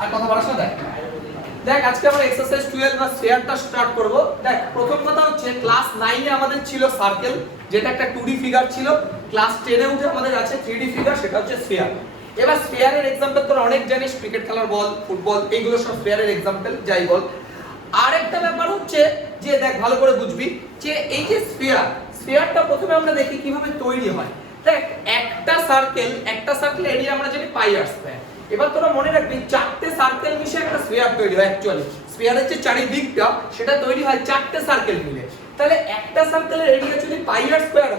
আর কথা বলার সাথে দেখ আজকে আমরা এক্সারসাইজ 12 বা স্ফিয়ারটা স্টার্ট করব। দেখ প্রথম কথা হচ্ছে ক্লাস 9 এ আমাদের ছিল সার্কেল, যেটা একটা 2D ফিগার ছিল। ক্লাস 10 এ উঠে আমাদের আছে 3D ফিগার, সেটা হচ্ছে স্ফিয়ার। এবার স্ফিয়ারের एग्जांपल তোরা অনেক জানিস, ক্রিকেট খেলার বল, ফুটবল, এইগুলো সব স্ফিয়ারের एग्जांपल, যাই বল। আরেকটা ব্যাপার হচ্ছে যে দেখ ভালো করে বুঝবি যে এই যে স্ফিয়ারটা প্রথমে আমরা দেখি কিভাবে তৈরি হয়। দেখ একটা সার্কেল এরিয়া আমরা জানি পাই আর স্কয়ার। এবার তোরা মনে রাখবি চারটে সার্কেল মিশে একটা স্ফিয়ার তৈরি হয়। অ্যাকচুয়ালি স্ফিয়ারের যে চারিদিকটা সেটা তৈরি হয় চারটে সার্কেল মিলে। তাহলে একটা সার্কেলের এরিয়া যদি পাই আর স্কয়ার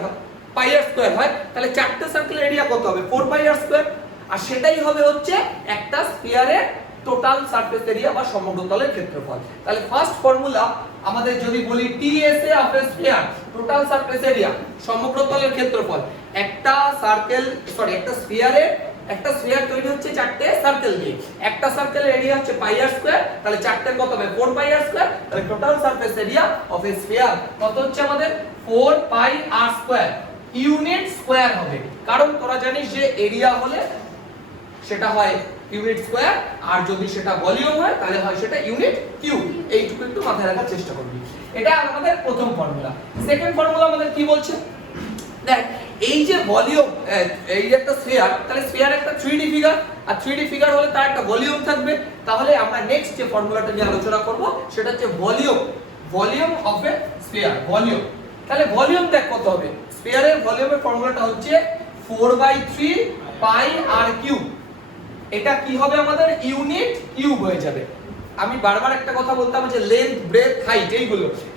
হয় তাহলে চারটে সার্কেলের এরিয়া কত হবে? 4 পাই আর স্কয়ার। আর সেটাই হবে হচ্ছে একটা স্ফিয়ারের টোটাল সারফেস এরিয়া বা সমগ্র তলের ক্ষেত্রফল। তাহলে ফার্স্ট ফর্মুলা আমাদের যদি বলি TSA of A sphere, total surface area সমগ্র তলের ক্ষেত্রফল। একটা স্ফিয়ার তৈরি হচ্ছে চারটে সার্কেল দিয়ে। একটা সার্কেলের এরিয়া হচ্ছে পাই আর স্কয়ার, তাহলে চারটের কত হবে? 4 পাই আর স্কয়ার। তাহলে total surface area of A sphere কত হচ্ছে আমাদের? 4 pi r square unit square হবে। কারণ তোরা জানিস যে এরিয়া হলে সেটা হয় ইউনিট স্কয়ার, আর যদি সেটা ভলিউম হয় তাহলে হয় সেটা ইউনিট কিউব। এইটুকু একটু মাথায় রাখার চেষ্টা করবি। এটা আমাদের প্রথম ফর্মুলা। সেকেন্ড ফর্মুলা আমাদের কি বলছে? দেখ এই যে ভলিউম, এই যে একটা স্ফিয়ার, তাহলে স্ফিয়ার একটা 3D ফিগার, আর 3D ফিগার হলে তার একটা ভলিউম থাকবে। তাহলে আমরা নেক্সট যে ফর্মুলাটা নিয়ে আলোচনা করব সেটা হচ্ছে volume of A sphere, volume. তাহলে ভলিউম দেখ কত হবে? স্ফিয়ারের ভলিউমের ফর্মুলাটা হচ্ছে 4/3 পাই আর কিউব। এটা কি হবে আমাদের? ইউনিট কিউব হয়ে যাবে। আমি বারবার একটা কথা বলতাম যে লেন্থ, ব্রেথ, হাইট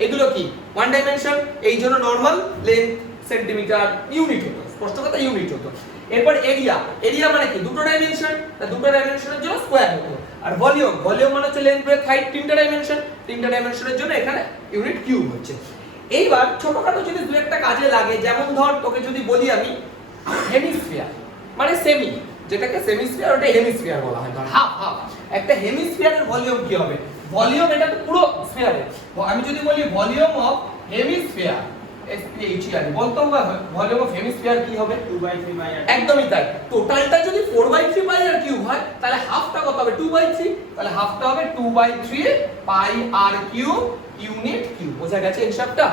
এগুলো কি ওয়ান ডাইমেনশন, এই জন্য নরমাল লেন্থ সেন্টিমিটার ইউনিট হতো, স্পষ্ট কথা ইউনিট হতো। এরপর এরিয়া মানে কি? দুটো ডাইমেনশন, তা দুটো ডাইমেনশনের জন্য স্কয়ার হতো। আর ভলিউম মানে হচ্ছে লেন্থ, ব্রেথ, হাইট, তিনটা ডাইমেনশনের জন্য এখানে ইউনিট কিউব হচ্ছে। এইবার ছোটখাটো জিনিস দুই একটা কাজে লাগে, যেমন ধর তোকে যদি বলি আমি হেমিস্ফিয়ার মানে সেমি, যেটাকে সেমিস্ফিয়ার ওটা হেমিস্ফিয়ার বলা হয়, ধর হাফ। একটা হেমিস্ফিয়ারের ভলিউম কি হবে? ভলিউম এটা তো পুরো স্ফিয়ারের। আমি যদি বলি ভলিউম অফ হেমিস্ফিয়ার, SPHER, বলতো ভলিউম অফ হেমিস্ফিয়ার কি হবে? 2/3 পাই আর। একদমই তাই। টোটালটা যদি 4/3 পাই আর কিউব হয় তাহলে হাফটা কত হবে? 2/3। তাহলে হাফটা হবে 2/3 পাই আর কিউব ইউনিট কিউব। বোঝা গেছে হিসাবটা?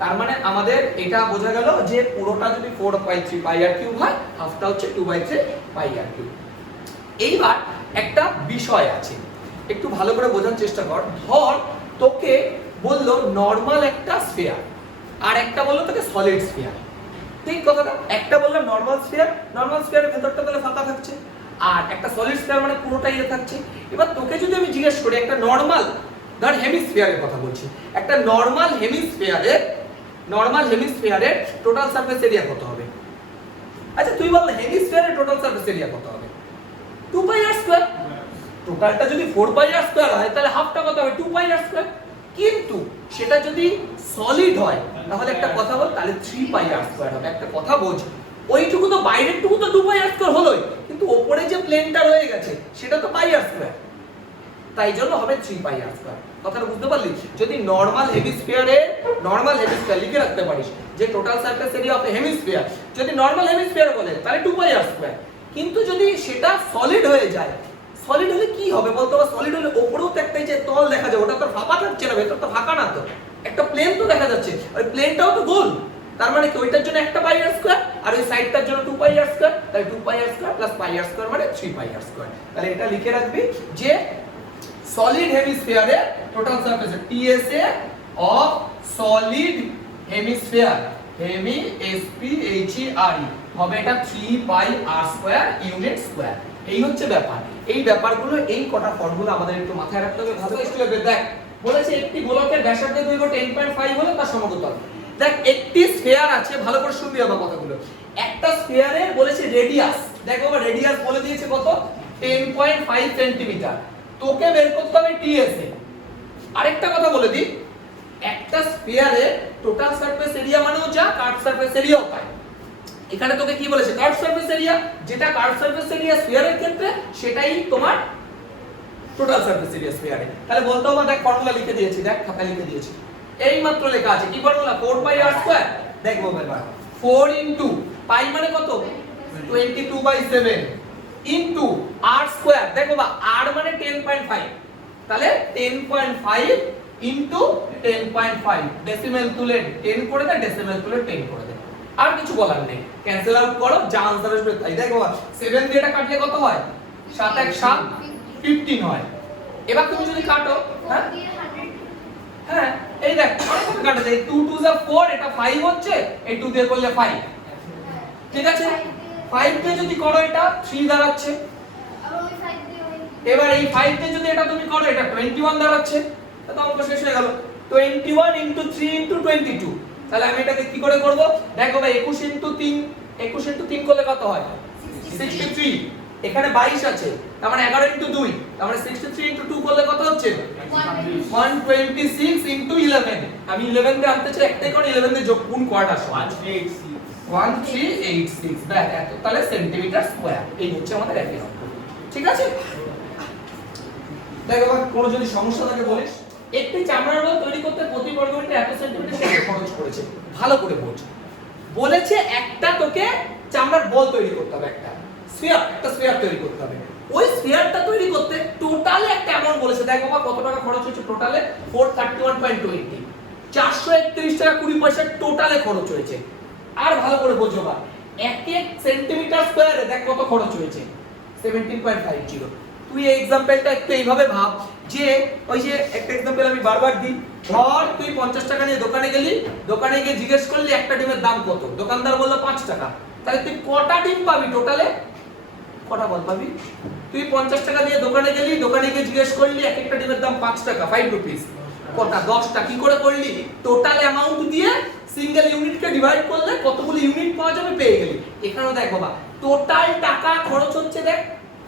তার মানে আমাদের এটা বোঝা গেল যে পুরোটা যদি 4/3 পাই আর কিউব হয়, হাফটা হচ্ছে 2/3 পাই আর কিউব। এইবার একটা বিষয় আছে, একটু ভালো করে বোঝার চেষ্টা কর। ধর তোকে বললো নরমাল একটা স্ফিয়ার, আর একটা বললো তোকে সলিড স্ফিয়ার। ঠিক কথাটা, একটা বললাম নরমাল স্ফিয়ারের ভেতরটা তাহলে ফাঁকা থাকছে, আর একটা সলিড স্ফিয়ার মানে পুরোটাই ইয়ে থাকছে। এবার তোকে যদি আমি জিজ্ঞেস করি একটা নরমাল, ধর হেমিস্ফিয়ারের কথা বলছি, একটা নরমাল হেমিস্ফিয়ারের টোটাল সারফেস এরিয়া কত হবে? আচ্ছা তুই বল হেমিস্ফিয়ারের টোটাল সারফেস এরিয়া কত হবে? 2 পাই আর স্কয়ার। টোটালটা যদি 4 পাই আর স্কয়ার হয় তাহলে হাফটা কত হবে? 2 পাই আর স্কয়ার। কিন্তু সেটা যদি সলিড হয় তাহলে একটা কথা বল, তাহলে 3 পাই আর স্কয়ার হবে। একটা কথা বোঝ, ওইটুকু তো বাইরের টুকু তো 2 পাই আর স্কয়ার হলোই, কিন্তু উপরে যে প্লেনটা রয়ে গেছে সেটা তো পাই আর স্কয়ার, তাই জন্য হবে 3 পাই আর স্কয়ার। কথাটা বুঝতে পারলি? যদি নরমাল হেমিস্ফিয়ারে লিখে রাখতে পারিস যে total surface area of A hemisphere, যদি নরমাল হেমিস্ফিয়ার বলে তাহলে 2 পাই আর স্কয়ার। কিন্তু যদি সেটা সলিড হয়ে যায়, সলিড হলে কি হবে বলতো? সলিড হলে উপরেও তো একটা যে তল দেখা যায়, ওটা তো ফাঁকা থাকছে না, ভেতর তো ফাঁকা না, তো একটা প্লেন তো দেখা যাচ্ছে, ওই প্লেনটাও তো গোল। তার মানে কি ওইটার জন্য একটা পাই আর স্কয়ার, আর ওই সাইডটার জন্য 2 পাই আর স্কয়ার। তাহলে 2 পাই আর স্কয়ার প্লাস পাই আর স্কয়ার মানে 3 পাই আর স্কয়ার। তাহলে এটা লিখে রাখবি যে সলিড হেমিস্ফিয়ারে total surface TSA of solid hemisphere, SPHERE হবে এটা 3 pi r square unit square. এই হচ্ছে ব্যাপার। এই ব্যাপারগুলো, এই কটা ফর্মুলা আমাদের একটু মাথায় রাখতে হবে। ভালো স্টুডেন্ট, দেখ বলেছে একটি গোলকের ব্যাসার্ধের দৈর্ঘ্য 10.5 হলে তার সমগ্রতল। দেখ একটি স্ফিয়ার আছে, ভালো করে শুনবি আমার কথাগুলো। একটা স্ফিয়ারের বলেছে রেডিয়াস, দেখো বাবা রেডিয়াস বলে দিয়েছে কত? 10.5 সেন্টিমিটার। তোকে বের করতে হবে টিএসএ। আরেকটা কথা বলে দিই, একটা স্ফিয়ারের টোটাল সারফেস এরিয়া মানেও যা কার্ভ সারফেস এরিয়াও পায়। এখানে তোকে কি বলেছে? কার্ভ সারফেস এরিয়া, যেটা কার্ভ সারফেস এরিয়া স্ফিয়ারের ক্ষেত্রে সেটাই তোমার টোটাল সারফেস এরিয়া স্ফিয়ারে। তাহলে বলতে হবে, দেখ ফর্মুলা লিখে দিয়েছি, দেখ খাতায় লিখে দিয়েছি, এই মাত্র লেখা আছে। কি ফর্মুলা? 4 pi r square. দেখবো এবার 4 ইনটু পাই মানে কত? 22/7 ইনটু r স্কয়ার, দেখো বা r মানে 10.5, তাহলে 10.5 ইনটু 10.5, ডেসিমেল তুলে 10 করে দেয়, ডেসিমেল তুলে 10 করে দেয়, আর কিছু বলার নেই। ক্যান্সেল আউট করো, যা आंसर আসবে তাই। দেখো 7 দিয়ে এটা কাটলে কত হয়? 7 1 7 15 হয়। এবার তুমি যদি কাটো, হ্যাঁ হ্যাঁ এই দেখ অনেক কাটা যায়, 2 2 যা 4, এটা 5 হচ্ছে, এই 2 দিয়ে করলে 5, ঠিক আছে। 5 দিয়ে যদি করো এটা 3 দাঁড়াচ্ছে, এবার এই 5 দিয়ে যদি এটা তুমি করো এটা 21 দাঁড়াচ্ছে, তাহলে অঙ্ক শেষ হয়ে গেল। 21 ইনটু 3 ইনটু 22, তাহলে আমি এটাকে কি করে করব? দেখো ভাই 21 ইনটু 3, 21 ইনটু 3 করলে কত হয়? 63। এখানে 22 আছে, তার মানে 11 ইনটু 2, তার মানে 63 ইনটু 2 করলে কত হচ্ছে? 126 ইনটু 11। আমি 11 দিয়ে আনতে চাই, একটাই করে 11 দিয়ে যোগ গুণ কয়টা আসে? 1386, ব্যাস এত, তাহলে সেন্টিমিটার স্কয়ার। এই হচ্ছে আমাদের একই অঙ্ক, ঠিক আছে। দেখো কোন যদি সমস্যা থাকে বলিস। একটি চামড়ার বল তৈরি করতে প্রতি বর্গ মিটারে এত সেন্টিমিটার খরচ করেছে, ভালো করে বোঝ। বলেছে একটা তোকে চামড়ার বল তৈরি করতে হবে, একটা স্ফিয়ার তৈরি করতে হবে। ওই স্ফিয়ারটা তৈরি করতে টোটালে একটা অ্যামাউন্ট বলেছে। দেখো বাবা কত টাকা খরচ হয়েছে টোটালে? 431.20, 431 টাকা 20 পয়সা টোটালে খরচ হয়েছে। আর ভালো করে বোঝো বা, এক এক সেন্টিমিটার স্কয়ারে দেখ কত খরচ হয়েছে, 17.50। তুই এই एग्जांपलটা একটু এইভাবে ভাব, যে ওই যে একটা एग्जांपल আমি বারবার দিই, ধর তুই 50 টাকা নিয়ে দোকানে গেলি, দোকানে গিয়ে জিজ্ঞেস করলি একটা ডিমের দাম কত, দোকানদার বলল 5 টাকা, তাহলে তুই কটা ডিম পাবি টোটালে? কটা বল পাবি? তুই 50 টাকা দিয়ে দোকানে গেলি, দোকানে গিয়ে জিজ্ঞেস করলি এক একটা ডিমের দাম 5 টাকা, 5 রুপিস, কটা? 10টা। কি করে করলি? টোটাল অ্যামাউন্ট দিয়ে সিঙ্গেল ইউনিটকে ডিভাইড করলে কতগুলো ইউনিট পাওয়া যাবে, পেয়ে গেলি। এখানেও দেখ বাবা টোটাল টাকা খরচ হচ্ছে দেখ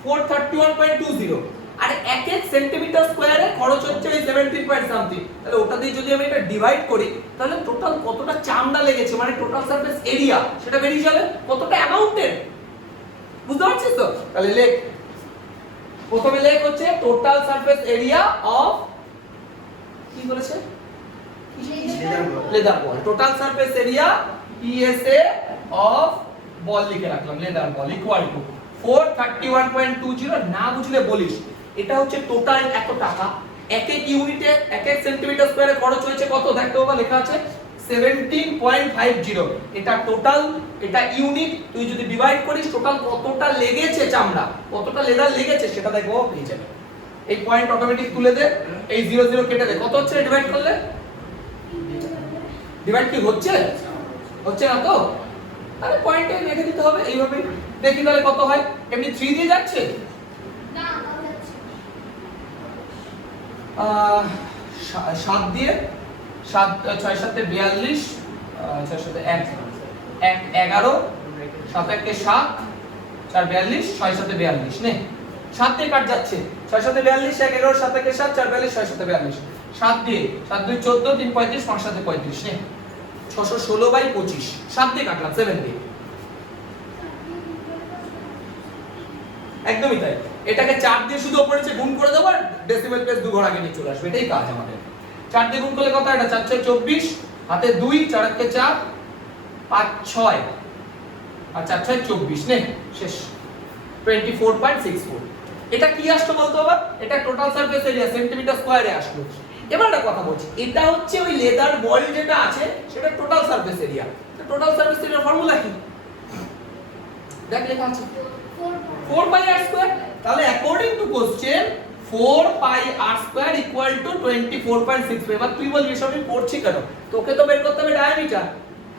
431.20, আর এক এক সেন্টিমিটার স্কয়ারে খরচ হচ্ছে এই 17 পয়েন্ট সামথিং। তাহলে ওটা দিয়ে যদি আমি এটা ডিভাইড করি, তাহলে টোটাল কতটা চামড়া লেগেছে, মানে টোটাল সারফেস এরিয়া, সেটা বেরিয়ে যাবে কতটা অ্যামাউন্টের। বুঝতে পারছিস তো? তাহলে লেখ, প্রথমে লেখ হচ্ছে টোটাল সারফেস এরিয়া অফ, কি বলেছে? Leather ball. Total surface area PSA of ball লিখে রাখলাম, লেদার বল ইকুয়াল টু 431.20। না বুঝলে বলিস, এটা হচ্ছে টোটাল এত টাকা, এক এক ইউনিটে এক এক সেন্টিমিটার স্কয়ারে খরচ হয়েছে কত, দেখতে বাবা লেখা আছে 17.50। এটা টোটাল, এটা ইউনিট। তুই যদি ডিভাইড করিস টোটাল কতটা লেগেছে চামড়া, কতটা লেদার লেগেছে, সেটা দেখো পেয়ে যাবে। এই পয়েন্ট অটোমেটিক তুলে দে, এই 0 0 কেটে দে। কত হচ্ছে ডিভাইড করলে? ডিভাইড কি হচ্ছে? হচ্ছে না তো? তাহলে পয়েন্টে রেখে দিতে হবে এইভাবে। দেখি তাহলে কত হয়। এমনি 3 দিয়ে যাচ্ছে না, তাহলে যাচ্ছে 7 দিয়ে, 7 6 7 42, 6 7 1 11, 7 1 7, 4 42, 6 7 42 নে। 7 দিয়ে কাট যাচ্ছে, 6 7 42, 1 11, 7 1 7, 4 42, 6 7 42। 7 দিয়ে 7 2 14, 3 35, 5 7 35 নে। 616/25, 7 দিয়ে কাটলাম, 7 দিয়ে। একদমই তাই। এটাকে 4 দিয়ে শুধু উপরে যে গুণ করে দেব, আর ডেসিমেল প্লেস 2 ঘর আগে নিয়ে চলে আসবে, এটাই কাজ আমাদের। 4 দিয়ে গুণ করলে কত? এটা 4 6 24, হাতে 2, 4 1 4, 5 6, আর 4 6 24 নে, শেষ। 24.64। এটা কি আসলো বলতো বাবা? এটা টোটাল সারফেস এরিয়া সেন্টিমিটার স্কয়ারে আসলো। এবার একটা কথা বলছি, এটা হচ্ছে ওই লেদার বল যেটা আছে, সেটা টোটাল সারফেস এরিয়া। তো টোটাল সারফেস এরিয়ার ফর্মুলা কি? দেখ লেখা আছে 4 pi r square। তাহলে according to question 4 pi r square equal to 24.65। এবার তুই বল এসব আমি পড়ছি কেন? তোকে তো বের করতে হবে ডায়ামিটার,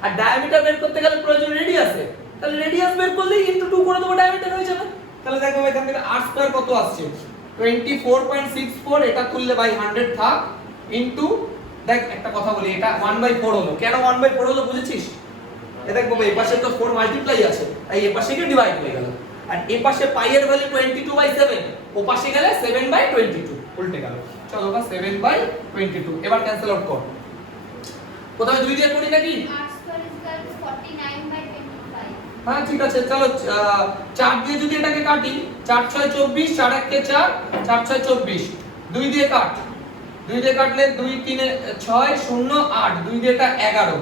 আর ডায়ামিটার বের করতে গেলে প্রয়োজন রেডিয়াসে। তাহলে রেডিয়াস বের করলে ইনটু 2 করে দেব, ডায়ামিটার হয়ে যাবে। তাহলে দেখো এখান থেকে r square কত আসছে 24.64, এটা তুললে বাই 100 থাক, ইনটু দেখ একটা কথা বলি, এটা 1/4 হলো। কেন 1/4 হলো বুঝেছিস? এ দেখ বাবা এই পাশে তো 4 মাল্টিপ্লাই আছে, তাই এই পাশে গিয়ে ডিভাইড হয়ে গেল। আর এই পাশে পাই এর ভ্যালু 22/7, ও পাশে গেলে 7/22, উল্টে গেল। চলো বাবা 7/22। এবার ক্যান্সেল আউট কর। প্রথমে 2 দিয়ে করি নাকি? হ্যাঁ ঠিক আছে, চলো 4 দিয়ে যদি এটাকে কাটি, 4 6 24, 4 1 4, 4 6 24, 2 দিয়ে কাট, 2 দিয়ে কাটলে 2 3 6 0 8, 2 দিয়ে এটা 11,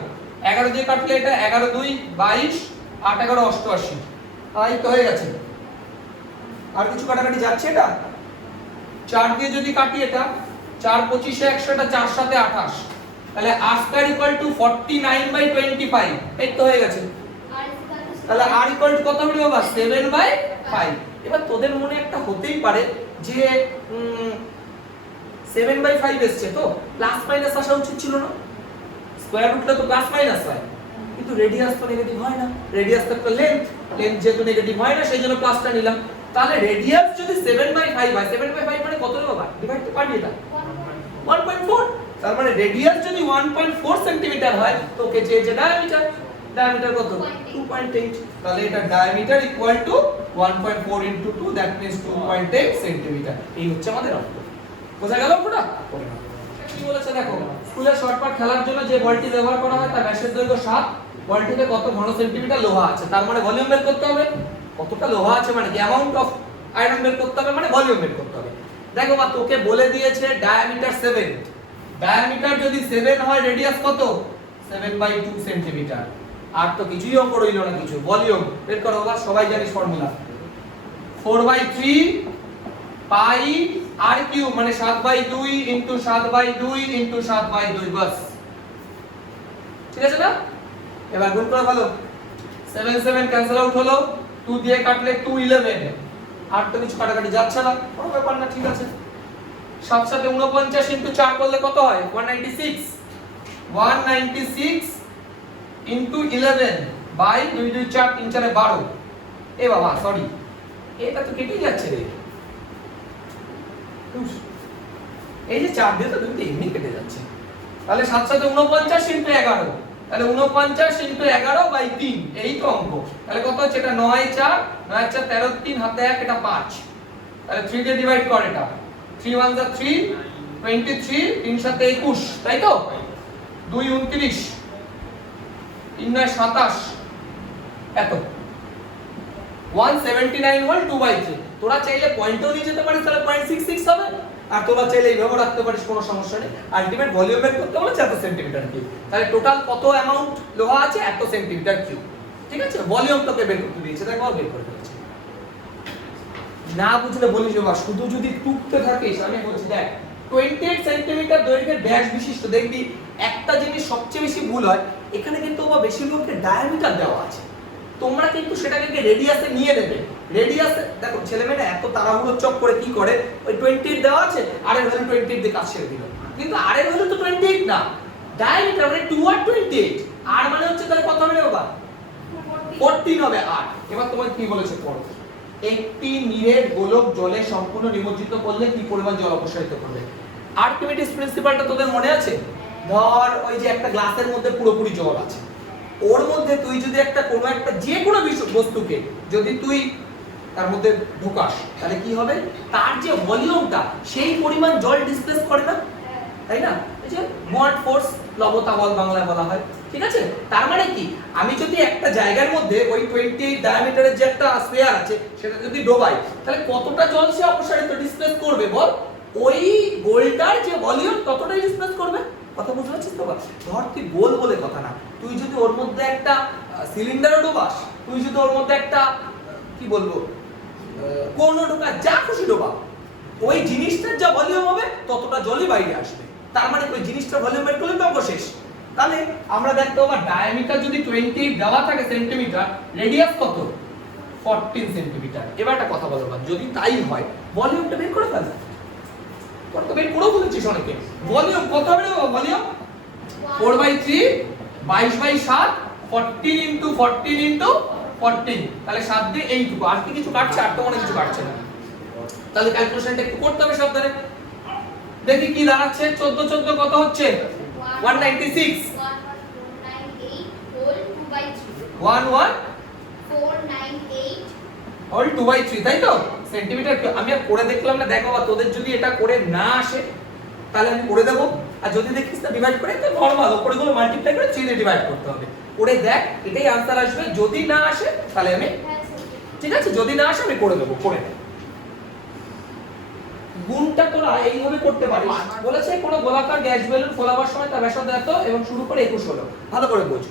11 দিয়ে কাটলে এটা 11 2 22, 8 11 88। এই তো হয়ে গেছে। আর কিছু কাটাকাটি যাচ্ছে এটা 4 দিয়ে যদি কাটি এটা 4 25 এ 100 এটা 4 7 এ 28 তাহলে r স্কয়ার ইকুয়াল টু 49/25 এই তো হয়ে গেছে তাহলে r ইকুয়াল টু কত হবে বাবা 7/5 এবার তোদের মনে একটা হতেই পারে যে 7/5 এসছে তো প্লাস মাইনাস আসা উচিত ছিল না স্কয়ার রুটটা তো প্লাস মাইনাস হয় কিন্তু রেডিয়াস তো নেগেটিভ হয় না রেডিয়াস তো একটা লেন্থ যেহেতু নেগেটিভ হয় না সেইজন্য প্লাসটা নিলাম তাহলে রেডিয়াস যদি 7/5 হয় 7/5 মানে কত রে বাবা ডিভাইড তো পারি এটা 1.4 তার মানে রেডিয়াস যদি 1.4 সেন্টিমিটার হয় তো কে চেয়েছে ডায়ামিটার কত 2.8 তাহলে এটা diameter equal to 1.4 into 2 that means 2.8 centimetre এই হচ্ছে আমাদের অঙ্ক বোঝা গেল পুরো কি বলেছে দেখো স্কুলে শর্টপাট খেলার জন্য যে বলটি ব্যবহার করা হয় তার ব্যাসের দৈর্ঘ্য 7 বলটিতে কত ঘন সেন্টিমিটার লোহা আছে তার মানে ভলিউম বের করতে হবে কতটা লোহা আছে মানে কি অ্যামাউন্ট অফ আয়রন বের করতে হবে মানে ভলিউম বের করতে হবে দেখো বা তোকে বলে দিয়েছে ডায়ামিটার 7 ডায়ামিটার যদি 7 হয় রেডিয়াস কত 7/2 সেন্টিমিটার আর তো কিছুই অঙ্ক রইল না কিছু ভলিউম বের করো বাবা সবাই জানিস ফর্মুলা 4/3 পাই আর কিউ মানে 7/2 ইনটু 7/2 ইনটু 7/2 বাস ঠিক আছে না এবার গুণ করে ফেলো 7 7 ক্যান্সেল আউট হলো 2 দিয়ে কাটলে 2 11 আর তো কিছু কাটাকাটি যাচ্ছে না কোনো ব্যাপার না ঠিক আছে 7 7 49 ইনটু 4 করলে কত হয় 196 196 ইনটু 11 বাই 2 2 4 3 4 12 এ বাবা সরি এটা তো কেটে যাচ্ছে রে এই যে 4 দিয়ে তো দুটো এমনি কেটে যাচ্ছে তাহলে 7 7 49 ইনটু 11 তাহলে 49 ইনটু 11 বাই 3 এই তো অঙ্ক তাহলে কত হচ্ছে এটা 9 4 9 4 13 3 হাতে 1 এটা 5 তাহলে 3 দিয়ে ডিভাইড কর এটা 3 1 যা 3 23 3 সাথে 21 তাই তো 2 29 3 9 27 এত 179 হল 2/3 তোরা চাইলে পয়েন্টও নিয়ে যেতে পারিস তাহলে 0.66 হবে আর তোরা চাইলে এইভাবে রাখতে পারিস কোনো সমস্যা নেই আলটিমেট ভলিউম বের করতে হলে 4 সেন্টিমিটার কিউব তাহলে টোটাল কত অ্যামাউন্ট লোহা আছে 1 সেন্টিমিটার কিউব ঠিক আছে ভলিউম তোকে বের করতে দিয়েছে দেখো বের করে ফেলেছে না বুঝলে বলিস বাবা শুধু যদি টুকতে থাকিস আমি বলছি দেখ 28 সেন্টিমিটার দৈর্ঘ্যের ব্যাস বিশিষ্ট দেখবি একটা জিনিস সবচেয়ে বেশি ভুল হয় এখানে কিন্তু বাবা বেশিরভাগকে ডায়ামিটার দেওয়া আছে তোমরা কিন্তু সেটাকে রেডিয়াসে নিয়ে নেবে রেডিয়াসে দেখো ছেলেমেয়েরা এত তাড়াহুড়ো চক করে কি করে ওই 28 দেওয়া আছে আর এর ভ্যালু 28 দিয়ে কাজ ছেড়ে দিল কিন্তু আর এর ভ্যালু তো 28 না ডায়ামিটার মানে 2 আর 28 আর মানে হচ্ছে তাহলে কত হবে বাবা 14 হবে আর এবার তোমার কি বলেছে পড়ো একটি নিরেট গোলক জলে সম্পূর্ণ নিমজ্জিত করলে কি পরিমাণ জল অপসারিত করবে আর্কিমিডিস প্রিন্সিপালটা তোদের মনে আছে ধর ওই যে একটা গ্লাসের মধ্যে পুরোপুরি জল আছে ওর মধ্যে তুই যদি একটা কোনো একটা যে কোনো বস্তুকে যদি তুই তার মধ্যে ঢোকাস তাহলে কি হবে তার যে ভলিউমটা সেই পরিমাণ জল ডিসপ্লেস করে না তাই না এই যে বন্ড ফোর্স প্লবতা বল বাংলায় বলা হয় ঠিক আছে তার মানে কি আমি যদি একটা জায়গার মধ্যে ওই 28 ডায়ামিটারের যে একটা স্ফিয়ার আছে সেটা যদি ডোবাই তাহলে কতটা জল সে অপসারিত ডিসপ্লেস করবে বল ওই গোলটার যে ভলিউম ততটাই ডিসপ্লেস করবে কথা বুঝতে পারছিস তো ধর তুই গোল বলে কথা না তুই যদি ওর মধ্যে একটা সিলিন্ডারও ডোবাস তুই যদি ওর মধ্যে একটা কি বলবো কোনো ঢোকা যা খুশি ডোবা ওই জিনিসটার যা ভলিউম হবে ততটা জলই বাইরে আসবে তার মানে ওই জিনিসটার ভলিউম বের করলে তো শেষ তাহলে আমরা দেখতে পাবো ডায়ামিটার যদি 20 দেওয়া থাকে সেন্টিমিটার রেডিয়াস কত 14 সেন্টিমিটার এবার একটা কথা বলবো যদি তাই হয় ভলিউমটা বের করে ফেল তোর তো বের করেও বলেছিস অনেকে ভলিউম কত হবে রে ভলিউম 4/3 22/7 14 ইনটু 14 ইনটু 14 তাহলে 7 দিয়ে এইটুকু আর কি কিছু কাটছে আর তো মনে কিছু কাটছে না তাহলে ক্যালকুলেশনটা একটু করতে হবে সাবধানে দেখি কি দাঁড়াচ্ছে 14 14 কত হচ্ছে 196 হোল 2/3 তাই তো সেন্টিমিটার আমি আর করে দেখলাম না দেখো বা তোদের যদি এটা করে না আসে তাহলে আমি করে দেব আর যদি দেখিস না ডিভাইড করে তো নরমাল উপরে গুলো মাল্টিপ্লাই করে 3 দিয়ে ডিভাইড করতে হবে করে দেখ এটাই आंसर আসবে যদি না আসে তাহলে আমি ঠিক আছে যদি না আসে আমি করে দেব করে গুণটা তোরা এইভাবে করতে পারিস বলেছে কোন গোলাকার গ্যাস বেলুন ফোলাবার সময় তার ব্যাসার্ধ এত এবং শুরু করে 21 হলো ভালো করে বোঝ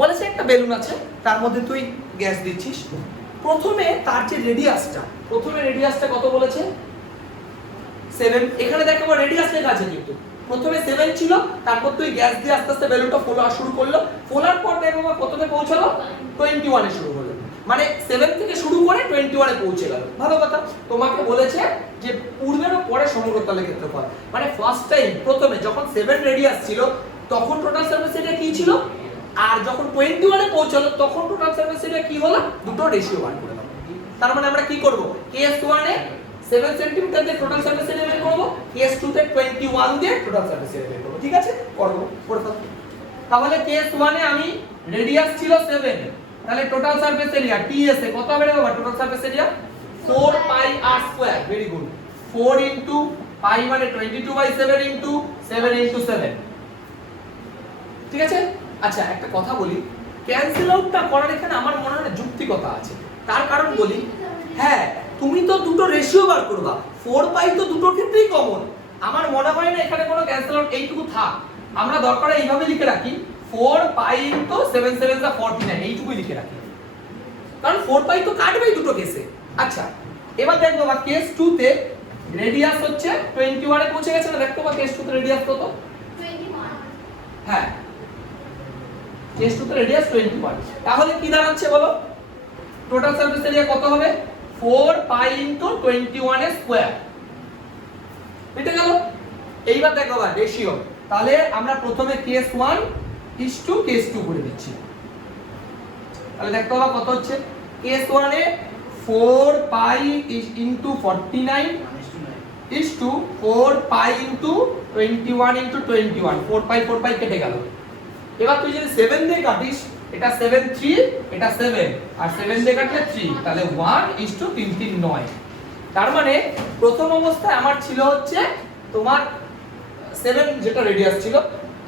বলেছে একটা বেলুন আছে তার মধ্যে তুই গ্যাস দিচ্ছিস প্রথমে তার যে রেডিয়াসটা, প্রথমে রেডিয়াসটা কত বলেছে 7, এখানে দেখো রেডিয়াস লেখা আছে কিন্তু প্রথমে 7 ছিল, তারপর তুই গ্যাস দিয়ে আস্তে আস্তে বেলুনটা ফোলা শুরু করলো, ফোলার পর দেখো কততে পৌঁছালো 21 এ শুরু হলো, মানে 7 থেকে শুরু করে 21 এ পৌঁছে গেল। ভালো কথা। তোমাকে বলেছে যে পূর্বের ও পরে সমগ্রতলের ক্ষেত্রফল, মানে ফার্স্ট টাইম প্রথমে যখন 7 রেডিয়াস ছিল তখন টোটাল সারফেস এরিয়া কি ছিল, আর যখন 21 এ পৌঁছালো তখন টোটাল সারফেস এরিয়া কি হলো, দুটো রেশিও বার করে দাও। তার মানে আমরা কি করব, কেস1 এ 7 সেন্টিমিটার দিয়ে টোটাল সারফেস এরিয়া বের করব, কেস2 তে 21 দিয়ে টোটাল সারফেস এরিয়া বের করব। ঠিক আছে, করব করে ফেল। তাহলে কেস1 এ আমি রেডিয়াস ছিল 7, তাহলে total surface area TS A কত হবে বাবা, total surface area 4 pi r square. Very good. 4 into pi মানে 22/7 ইনটু 7 ইনটু 7। ঠিক আছে। আচ্ছা একটা কথা বলি, ক্যান্সেল আউটটা করার এখানে আমার মনে হয় যুক্তিকতা আছে। তার কারণ বলি, হ্যাঁ তুমি তো দুটো রেশিও বার করবা, 4 পাই তো দুটোর ক্ষেত্রেই কমন, আমার মনে হয় না এখানে কোনো ক্যান্সেল আউট এইটুকু থাক। আমরা দরকার এইভাবে লিখে রাখি 4 পাই ইনটু 7 7 যা 49, এইটুকুই লিখে রাখি, কারণ 4 পাই তো কাটবেই দুটো কেসে। আচ্ছা এবার দেখো বা কেস 2 তে রেডিয়াস হচ্ছে 21 এ পৌঁছে গেছে না, দেখো বা কেস 2 তে রেডিয়াস কত 21। হ্যাঁ কেস 2 তে রেডিয়াস 21, তাহলে কি দাঁড়াচ্ছে বলো, টোটাল সারফেস এরিয়া কত হবে 4 পাই ইনটু 21 এর স্কয়ার। এটা গেল। এইবার দেখো বা রেশিও, তাহলে আমরা প্রথমে কেস 1 ইস টু কেস 2 করে দিচ্ছি। তাহলে দেখো বা কত হচ্ছে, case 1 A 4 pi into 49 is to 4 pi into 21 into 21, 4 পাই কেটে গেল। এবার তুই যদি 7 দিয়ে কাটিস, এটা 7 3, এটা 7 আর 7 দিয়ে কাটলে 3, তাহলে 1 ইস টু 3 3 9। তার মানে প্রথম অবস্থায় আমার ছিল হচ্ছে তোমার 7 যেটা রেডিয়াস ছিল,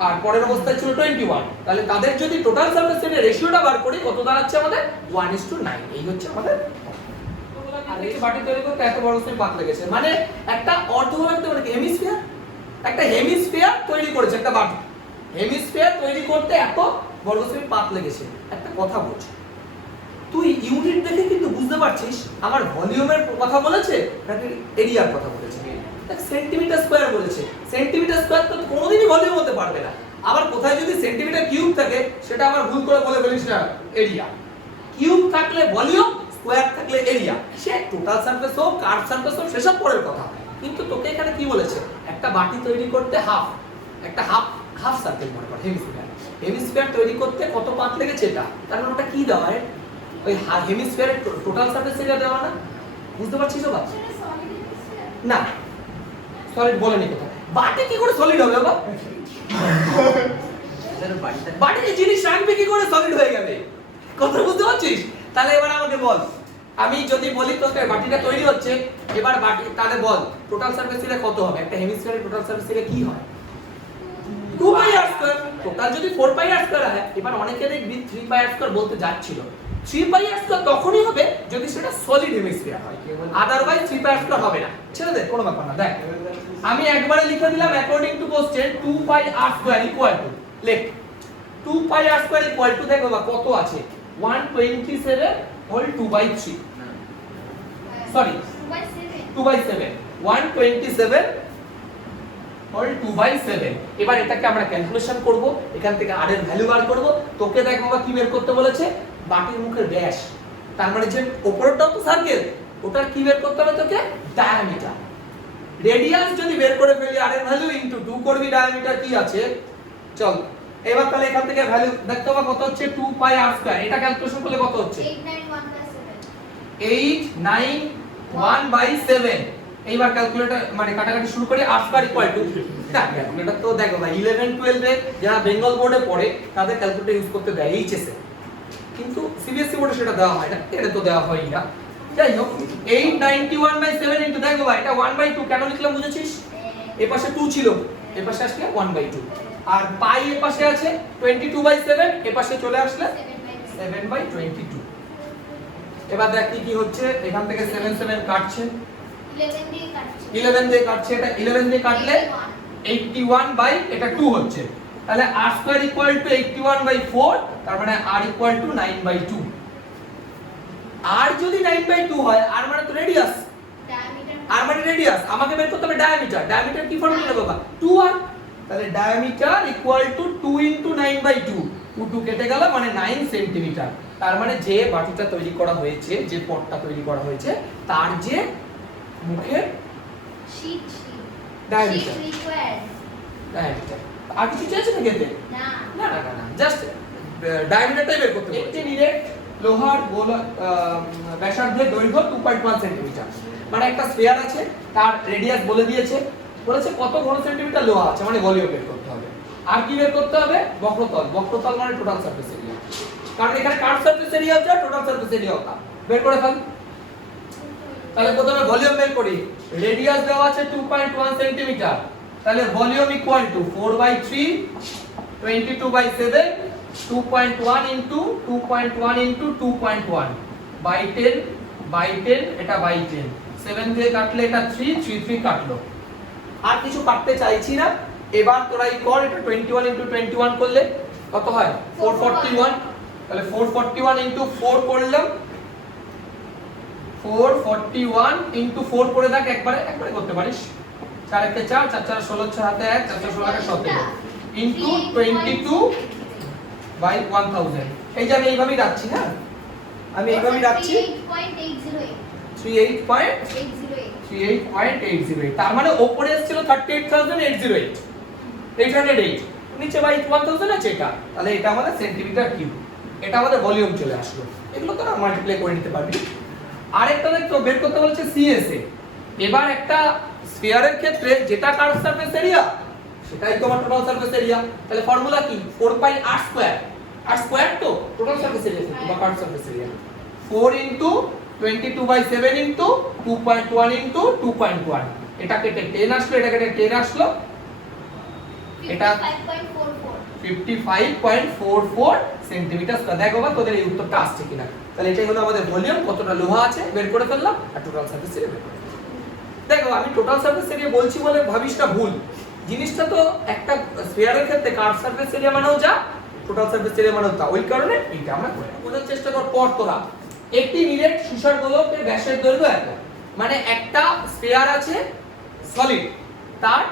আর পরের অবস্থায় ছিল 21, তাহলে তাদের যদি টোটাল সারফেস এরিয়া রেশিওটা বার করি কত দাঁড়াচ্ছে আমাদের 1:9। এই হচ্ছে আমাদের। আর এই বাটি তৈরি করতে এত বড় স্কেল পাত লেগেছে, মানে একটা অর্ধগোলক মানে হেমিস্ফিয়ার, একটা হেমিস্ফিয়ার তৈরি করেছে একটা বাটি, হেমিস্ফিয়ার তৈরি করতে এত বড় স্কেল পাত লেগেছে। একটা কথা বলছি, তুই ইউনিট দেখে কিন্তু বুঝতে পারছিস আমার ভলিউমের কথা বলেছে নাকি এরিয়ার কথা বলেছে। দেখ সেন্টিমিটার স্কয়ার বলেছে, সেন্টিমিটার স্কয়ার তো কোনোদিনই ভলিউম হতে পারবে না। আবার কোথায় যদি সেন্টিমিটার কিউব থাকে সেটা আবার ভুল করে বলে ফেলিস না এরিয়া। কিউব থাকলে ভলিউম, স্কয়ার থাকলে এরিয়া, সে টোটাল সারফেস হোক কার্ভ সারফেস হোক সেসব পরের কথা। কিন্তু তোকে এখানে কি বলেছে, একটা বাটি তৈরি করতে একটা হাফ সার্কেল মনে কর হেমিস্ফিয়ার, হেমিস্ফিয়ার তৈরি করতে কত পাত লেগেছে এটা, কারণ ওটা কি দেওয়া হয় ওই হেমিস্ফিয়ারের টোটাল সারফেস এরিয়া দেওয়া না। বুঝতে পারছিস বাবা? না সলিড বলেনি কোথায়, বাটি কি করে সলিড হবে বাবা, বাটিতে জিনিস রাখবে কি করে সলিড হয়ে যাবে, কথা বুঝতে পারছিস? তাহলে এবার আমাকে বল, আমি যদি বলি তোকে বাটিটা তৈরি হচ্ছে, এবার বাটি তাহলে বল টোটাল সারফেস এরিয়া কত হবে, একটা হেমিস্ফিয়ারের টোটাল সারফেস এরিয়া কি হয় 2 পাই আর স্কয়ার। টোটাল যদি 4 পাই আর স্কয়ার হয়, এবার অনেকে দেখবি 3 পাই আর স্কয়ার বলতে যাচ্ছিল, 3 পাই আর স্কয়ার তখনই হবে যদি সেটা সলিড হেমিস্ফিয়ার হয়, আদারওয়াইজ 3 পাই আর স্কয়ার হবে না। ছেড়ে দে, কোনো ব্যাপার না। দেখ আমি একবারে লিখে দিলাম according to question 2 pi r square equal to, লেখ 2 pi r square equal to, দেখো বাবা কত আছে 127 হোল 2/3, সরি 2/7, 127 হোল 2/7। এবার এটাকে আমরা ক্যালকুলেশন করব, এখান থেকে r এর ভ্যালু বার করব। তোকে দেখ বাবা কি বের করতে বলেছে, বাটির মুখের ব্যাস, তার মানে যে উপরেরটাও তো সার্কেল, ওটার কি বের করতে হবে তোকে, ডায়ামিটার। রেডিয়াস যদি বের করে ফেলি r এর ভ্যালু ইনটু 2 করবি ডায়ামিটার কি আছে, চল এবার তাহলে এখান থেকে ভ্যালু দেখতে পাবো কত হচ্ছে 2 পাই r স্কয়ার, এটা ক্যালকুলেশন করলে কত হচ্ছে 891/7। এইবার ক্যালকুলেটর মানে কাটাকাটি শুরু করি, r স্কয়ার ইকুয়াল টু, হ্যাঁ ক্যালকুলেটর তো দেখো ভাই 11 12 এ যারা বেঙ্গল বোর্ডে পড়ে তাদের ক্যালকুলেটর ইউজ করতে দেয় এইচএস এ, কিন্তু সিবিএসসি বোর্ডে সেটা দেওয়া হয় না, এটা তো দেওয়া হয় না। যাই হোক 891/7 ইনটু দেখো ভাই এটা 1/2 কেন লিখলাম বুঝেছিস, এই পাশে 2 ছিল, এই পাশে আসলে 1/2, আর পাই এর পাশে আছে 22/7, এই পাশে চলে আসলে 7/22। এবার দেখ কি হচ্ছে, এখান থেকে 7 7 কাটছে, 11 দিয়ে কাটছে, এটা 11 দিয়ে কাটলে 81 বাই এটা 2 হচ্ছে, তাহলে r স্কয়ার ইকুয়াল টু 81/4, তার মানে r ইকুয়াল টু 9/2। আর যদি 9/2 হয় আর মানে তো রেডিয়াস, আর মানে রেডিয়াস, আমাকে বের করতে হবে ডায়ামিটার। ডায়ামিটার কি ফর্মুলা বাবা? 2r। তাহলে ডায়ামিটার ইকুয়াল টু 2 ইনটু 9/2, 2 কেটে গেল মানে 9 সেন্টিমিটার। তার মানে যে বাটিটা তৈরি করা হয়েছে, যে পটটা তৈরি করা হয়েছে, তার যে মুখের ডায়ামিটার, ডায়ামিটার। আর কিছু চাইছে না কেটে? না না না না, জাস্ট ডায়ামিটারটাই বের করতে হবে। একটি নিরেট লোহার ব্যাসার্ধের দৈর্ঘ্য 2.1 সেন্টিমিটার। মানে একটা স্ফিয়ার আছে, তার রেডিয়াস বলে দিয়েছে, বলেছে কত ঘন সেন্টিমিটার লোহা আছে, মানে ভলিউম বের করতে হবে। আর কি বের করতে হবে? বক্রতল। বক্রতল মানে টোটাল সারফেস এরিয়া, কারণ এখানে কার্ভ সারফেস এরিয়া হচ্ছে টোটাল সারফেস এরিয়া ওটা বের করে ফেল। তাহলে প্রথমে ভলিউম বের করি। রেডিয়াস দেওয়া আছে 2.1 সেন্টিমিটার, তাহলে volume equal to 4/3 22/7 2.1 into 2.1 into 2.1 by 10 by 10, এটা বাই 10, 7 দিয়ে কাটলে এটা 3 3 3 কাটলো। আর কিছু কাটতে চাইছি না। এবার তোরা এই কর, এটা 21 ইনটু 21 করলে কত হয়? 441। তাহলে 441 ইনটু 4 করলাম, 441 ইনটু 4 করে দেখ, একবারে করতে পারিস। 4 1 4, 4 4 16, 6 হাতে 1, 4 4 16 17 ইনটু 22 বাই 1000। এই যে আমি এইভাবেই রাখছি, হ্যাঁ আমি এইভাবেই রাখছি 38.808। তার মানে উপরে ছিল 38808, 808, নিচে বাই 1000 আছে এটা। তাহলে এটা আমাদের সেন্টিমিটার কিউব, এটা আমাদের ভলিউম চলে আসলো। এগুলো তো না মাল্টিপ্লাই করে নিতে পারবি। আরেকটা দেখো বের করতে বলছে সিএসএ। এবার একটা স্ফিয়ারের ক্ষেত্রে যেটা কার্ভ সারফেস এরিয়া সেটাই তোমার টোটাল সারফেস এরিয়া। তাহলে ফর্মুলা কি? 4πr²। আর স্কয়ার তো টোটাল সারফেস এরিয়া বা curve surface area. 4 into 22/7 into 2.1 into 2.1, এটা কেটে 10 আসলো, এটা কেটে 10 আসলো, এটা 55.44 সেন্টিমিটার স্কয়ার। দেখো বা তোদের এই উত্তরটা আসছে কিনা। তাহলে এটাই হলো আমাদের ভলিউম, কতটা লোহা আছে বের করে ফেললাম, আর টোটাল সারফেস এরিয়া বের করে ফেললাম। দেখো আমি টোটাল সারফেস এরিয়া বলছি বলে ভাবিস না ভুল, জিনিসটা তো একটা স্ফিয়ারের ক্ষেত্রে কার্ভ সারফেস এরিয়া মানেও যা, টোটাল সারফেস এরিয়া মানেও তা। ওই কারণে এটা আমরা করে বোঝার চেষ্টা কর। পর তোরা একটি নিরেট সীসার গোলকের ব্যাসের দৈর্ঘ্য এত, মানে একটা স্ফিয়ার আছে সলিড, তার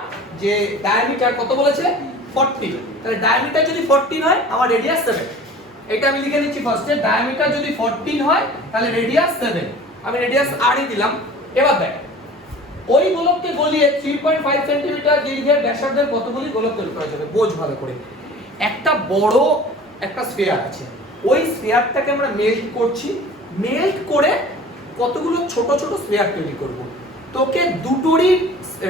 যে ডায়ামিটার কত বলেছে? 40। তাহলে ডায়ামিটার যদি 14 হয়, আমার রেডিয়াস 7। এটা আমি লিখে নিচ্ছি ফার্স্টে, ডায়ামিটার যদি 14 হয় তাহলে রেডিয়াস 7, আমি রেডিয়াস r ই দিলাম। এবার দেখ ওই গোলককে গলিয়ে 3.5 সেন্টিমিটার দৈর্ঘ্যের ব্যাসার্ধের কতগুলি গোলক তৈরি করা যাবে? বোঝ ভালো করে। একটা বড় একটা স্ফিয়ার আছে, ওই স্ফিয়ারটাকে আমরা মেল্ট করছি, মেল্ট করে কতগুলো ছোট ছোট স্ফিয়ার তৈরি করব। তোকে দুটোরই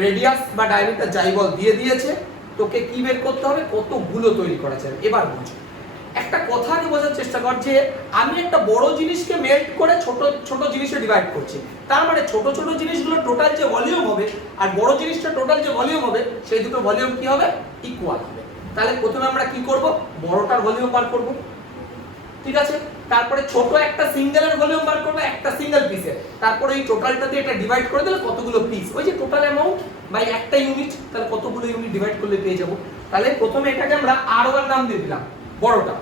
রেডিয়াস বা ডায়ামিটার যাই বল দিয়ে দিয়েছে, তোকে কি বের করতে হবে? কতগুলো তৈরি করা যাবে। এবার বুঝ, একটা কথা আগে বোঝার চেষ্টা কর যে আমি একটা বড় জিনিসকে মেল্ট করে ছোট ছোট জিনিসে ডিভাইড করছি। তার মানে ছোট ছোট জিনিসগুলো টোটাল যে ভলিউম হবে আর বড় জিনিসটা টোটাল যে ভলিউম হবে, সেই দুটো ভলিউম কি হবে? ইকুয়াল হবে। তাহলে প্রথমে আমরা কি করব? বড়টার ভলিউম বার করব, ঠিক আছে? তারপরে ছোট একটা সিঙ্গেলের ভলিউম বার করব, একটা সিঙ্গেল পিসের। তারপরে এই টোটালটা দিয়ে এটা ডিভাইড করে দিলে কতগুলো পিস, ওই যে টোটাল অ্যামাউন্ট বাই একটা ইউনিট, তাহলে কতগুলো ইউনিট ডিভাইড করলে পেয়ে যাব। তাহলে প্রথমে এটাকে আমরা r1 নাম দিয়ে দিলাম, বড়টা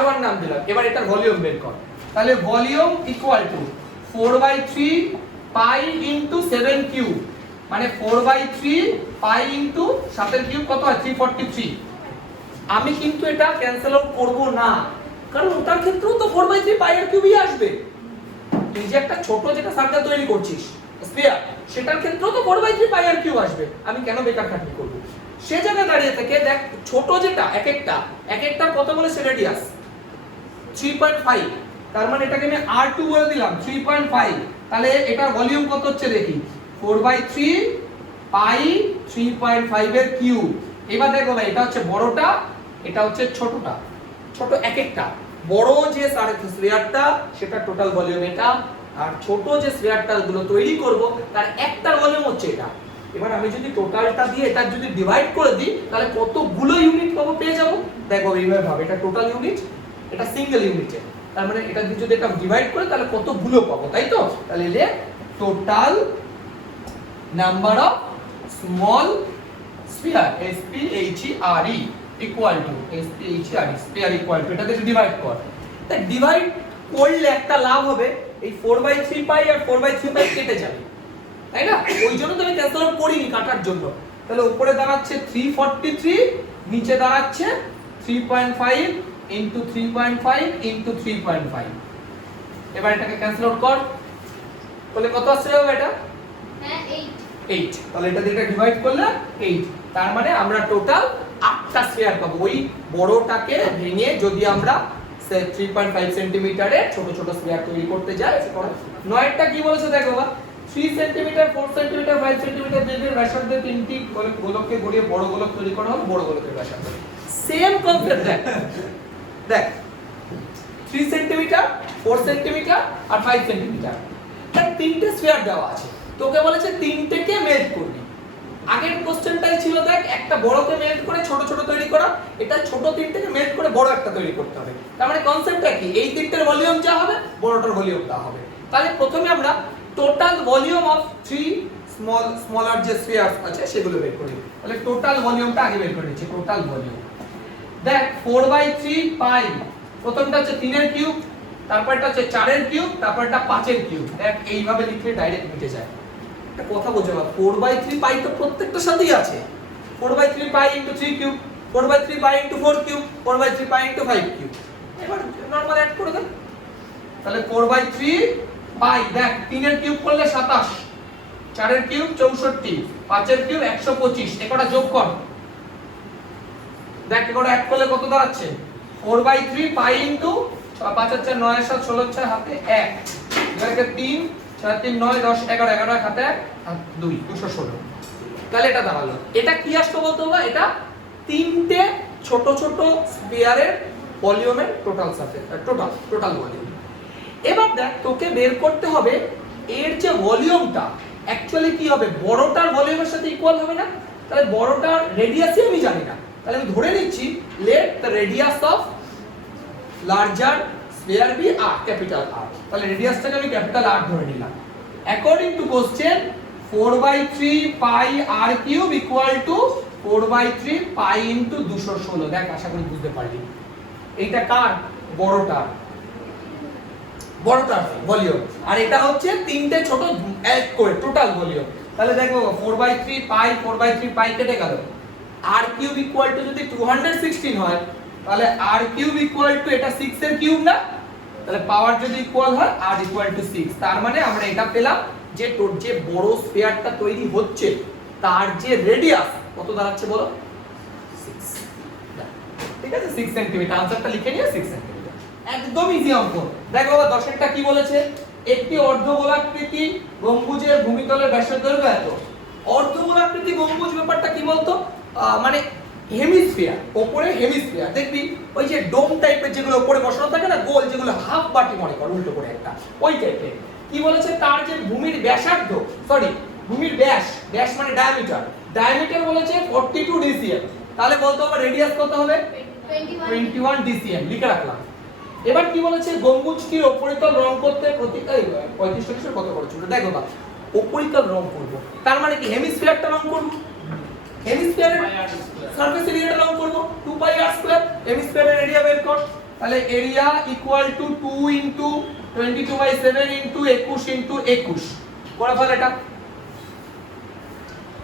r1 নাম দিলাম। এবার এটার ভলিউম বের কর। তাহলে volume equal to 4/3 pi into 7 cube, মানে 4/3 পাই ইনটু 7 কিউব কত হয়? 343। আমি কিন্তু এটা ক্যান্সেল আউট করব না, কারণ ওটার ক্ষেত্রেও তো 4/3 পাই এর কিউবই আসবে। তুই যে একটা ছোট যেটা সার্কেল তৈরি করছিস স্ফিয়ার, সেটার ক্ষেত্রেও তো 4/3 পাই এর কিউব আসবে। আমি কেন বেকার খাটনি করব? সে জায়গায় দাঁড়িয়ে থেকে দেখ ছোট যেটা এক একটার কত বলেছে রেডিয়াস? 3.5। তার মানে এটাকে আমি r2 বলে দিলাম, 3.5। তাহলে এটার ভলিউম কত হচ্ছে দেখি, 4/3 পাই 3.5 এর কিউব। এবার দেখো ভাই, এটা হচ্ছে বড়টা, এটা হচ্ছে ছোটটা। ছোট এক একটা, বড় যে স্ফিয়ারটা সেটা টোটাল ভলিউম এটা, আর ছোট যে স্ফিয়ারটা গুলো তৈরি করব তার একটার ভলিউম হচ্ছে এটা। এবার আমি যদি টোটালটা দিয়ে এটা যদি ডিভাইড করে দিই, তাহলে কতগুলো ইউনিট পাবো পেয়ে যাব। দেখো এইভাবে ভাবে, এটা টোটাল ইউনিট, এটা সিঙ্গেল ইউনিটে, তার মানে এটা দিয়ে যদি এটা ডিভাইড করে তাহলে কতগুলো পাবো, তাই তো? তাহলে লে total number of small sphere SPHERE equal to SPHERE sphere equal to, এটা দিয়ে ডিভাইড কর। তাই ডিভাইড করলে একটা লাভ হবে, এই 4/3 পাই আর 4/3 পাই কেটে যাবে, তাই না? ওই জন্য তো আমি ক্যান্সেল আউট করিনি কাটার জন্য। তাহলে উপরে দাঁড়াচ্ছে 343, নিচে দাঁড়াচ্ছে 3.5 ইনটু 3.5 ইনটু 3.5। এবার এটাকে ক্যান্সেল আউট কর, তাহলে কত আসছে হবে এটা? হ্যাঁ 8। তাহলে এটা দিয়ে ডিভাইড করলে 8, তার মানে আমরা টোটাল 8টা স্ফিয়ার পাবো। ওই বড়টাকে ভেঙে যদি আমরা 3.5 সেন্টিমিটারে ছোট ছোট স্ফিয়ার তৈরি করতে যাই, নয়টা কি বলেছে দেখো বাবা, 3 সেন্টিমিটার, 4 সেন্টিমিটার, 5 সেন্টিমিটার দিয়ে ব্যাসার্ধে তিনটি গোলককে গড়িয়ে বড় গোলক তৈরি করা হবে, বড় গোলকের ব্যাসার্ধ। সেম কনসেপ্ট দেখ, দেখ 3 সেন্টিমিটার, 4 সেন্টিমিটার আর 5 সেন্টিমিটার, তার তিনটে স্ফিয়ার দেওয়া আছে। তোকে বলেছে তিনটেকে মেল্ট করবি। আগের কোশ্চেনটাই ছিল দেখ একটা বড়কে মেল্ট করে ছোট ছোট তৈরি করা, এটা ছোট তিনটেকে মেল্ট করে বড় একটা তৈরি করতে হবে। তার মানে কনসেপ্টটা কি, এই তিনটের ভলিউম যা হবে বড়টার ভলিউম যা হবে। তাহলে প্রথমে আমরা টোটাল ভলিউম অফ 3 স্মলার যে স্ফিয়ারস আছে সেগুলো বের করি। তাহলে টোটাল ভলিউমটা আগে বের করে নিচ্ছি, টোটাল ভলিউম। দেখ 4/3 পাই, প্রথমটা হচ্ছে 3 এর কিউব, তারপরটা হচ্ছে 4 এর কিউব, তারপরটা 5 এর কিউব। দেখ এইভাবে লিখলে ডাইরেক্ট মিটে যায়। একটা কথা বোঝো না, 4/3 পাই তো প্রত্যেকটার সাথেই আছে। 4/3 pi into 3 cube, 4/3 pi into 4 cube, 4/3 pi into 5 cube. এবার নরমাল অ্যাড করে দেন। তাহলে 4/3 পাই, দেখ 3 এর কিউব করলে 27, 4 এর কিউব 64, 5 এর কিউব 125। একটা যোগ কর, দেখ এটা অ্যাড করলে কত দাঁড়াচ্ছে? 4/3 পাই ইনটু 5 আর 4 9 আর 7 16 6 হাতে 1, এটাকে 3 4 3 9 10 11 11 হাতে 1 2 216। তাহলে এটা দাঁড়ালো। এটা কি আসলো বলতো বাবা, এটা তিনটে ছোট ছোট স্ফিয়ারের ভলিউমের টোটাল সারফেস, টোটাল ভলিউম। এবার দেখ তোকে বের করতে হবে এর যে ভলিউমটা অ্যাকচুয়ালি কি হবে, বড়টার ভলিউমের সাথে ইকুয়াল হবে না? তাহলে বড়টার রেডিয়াসই আমি জানি না, তাহলে আমি ধরে নিচ্ছি let the radius of larger sphere be R, capital R. তাহলে রেডিয়াসটাকে আমি ক্যাপিটাল আর ধরে নিলাম। According to question 4/3 pi r cube equal to 4/3 pi into 216। দেখ আশা করি বুঝতে পারলি। এইটা কার? বড়টার ভলিউম, আর এটা হচ্ছে তিনটে ছোট অ্যাড করে টোটাল ভলিউম। তাহলে দেখো 4/3 পাই কেটে গেল, আর কিউব ইকুয়াল টু যদি 216 হয় তাহলে আর কিউব ইকুয়াল টু এটা 6 এর কিউব না, তাহলে পাওয়ার যদি ইকুয়াল হয় আর ইকুয়াল টু 6। তার মানে আমরা এটা পেলাম যে যে বড় স্ফিয়ারটা তৈরি হচ্ছে তার যে রেডিয়াস কত দাঁড়াচ্ছে বলো? 6। ঠিক আছে, 6 সেন্টিমিটার। আনসারটা লিখে নিয়ে 6 সেন্টিমিটার, একদম ইজি অঙ্ক। দেখো বাবা 10 এরটা কি বলেছে, একটি অর্ধগোলাকৃতি গম্বুজের ভূমিতলের ব্যাসের দৈর্ঘ্য এত। অর্ধগোলাকৃতি গম্বুজ ব্যাপারটা কি বলতো, মানে হেমিস্ফিয়ার, উপরে হেমিস্ফিয়ার দেখবি ওই যে ডোম টাইপের যেগুলো উপরে বসানো থাকে না, গোল, যেগুলো হাফ বাটি মনে কর উল্টো করে একটা, ওই টাইপের। কি বলেছে, তার যে ভূমির ব্যাসার্ধ, ভূমির ব্যাস মানে ডায়ামিটার বলেছে 42 ডিসিএম। তাহলে বলতে হবে রেডিয়াস কত হবে? 21 ডিসিএম, লিখে রাখলাম। এবার কি বলেছে, গম্বুজটির উপরিতল রং করতে প্রতি 35 কত খরচ হবে? দেখো বা উপরিতল রং করব, তার মানে কি হেমিস্ফিয়ারটা রং করব, হেমিস্ফিয়ারের সারফেস এরিয়াটা রং করব 2 পাই আর স্কয়ার। হেমিস্ফিয়ারের এরিয়া বের কর, তাহলে area equal to 2 into 22/7 into 21 into 21 করে ফেল। এটা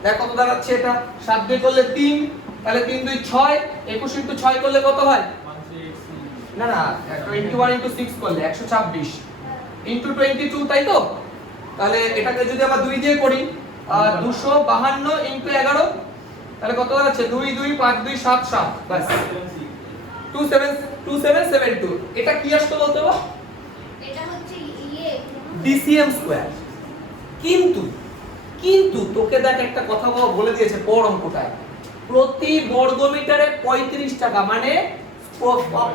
দেখ কত দাঁড়াচ্ছে, এটা 7 দিয়ে করলে 3, তাহলে 3 2 6, 21 ইনটু 6 করলে কত হয়? না 21 ইনটু 6 করলে 126 ইনটু 22, তাই তো? তাহলে এটাকে যদি আবার 2 দিয়ে করি 252 ইনটু 11, তাহলে কত দাঁড়াচ্ছে? 2 2 5 2 7 7, বাস 2772। এটা কি আসতো বলতে পারো? এটা হচ্ছে ডিসিএম স্কয়ার। কিন্তু তোকে দেখ একটা কথা বলে দিয়েছে পর অঙ্কটায়, প্রতি বর্গ মিটারে 35 টাকা, মানে